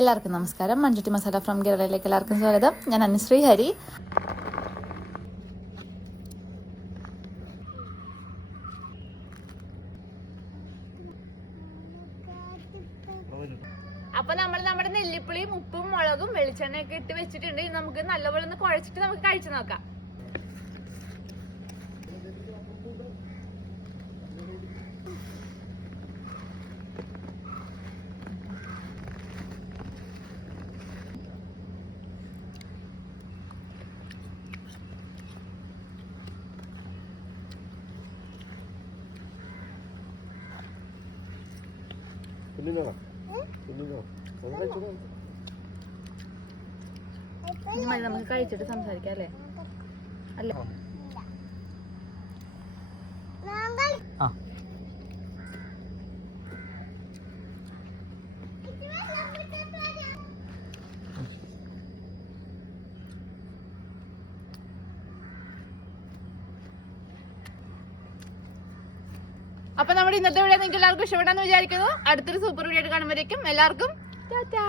എല്ലാവർക്കും നമസ്കാരം. മഞ്ചുട്ടി മസാല ഫ്രം കേരളയിലേക്ക് എല്ലാവർക്കും സ്വാഗതം. ഞാൻ അനുശ്രീ ഹരി. അപ്പൊ നമ്മുടെ നെല്ലിപ്പുളിയും ഉപ്പും മുളകും വെളിച്ചെണ്ണയൊക്കെ ഇട്ട് വെച്ചിട്ടുണ്ട്. നമുക്ക് നല്ലപോലെ ഒന്ന് കുഴച്ചിട്ട് നമുക്ക് കഴിച്ചു നോക്കാം. നമുക്ക് കഴിച്ചിട്ട് സംസാരിക്കാം അല്ലേ? അല്ല അപ്പൊ നമ്മുടെ ഇന്നത്തെ വീഡിയോ നിങ്ങൾക്ക് എല്ലാവർക്കും ഇഷ്ടപ്പെടാന്ന് വിചാരിക്കുന്നു. അടുത്തൊരു സൂപ്പർ വീഡിയോ ആയിട്ട് കാണുമ്പോഴേക്കും എല്ലാവർക്കും ടാറ്റാ.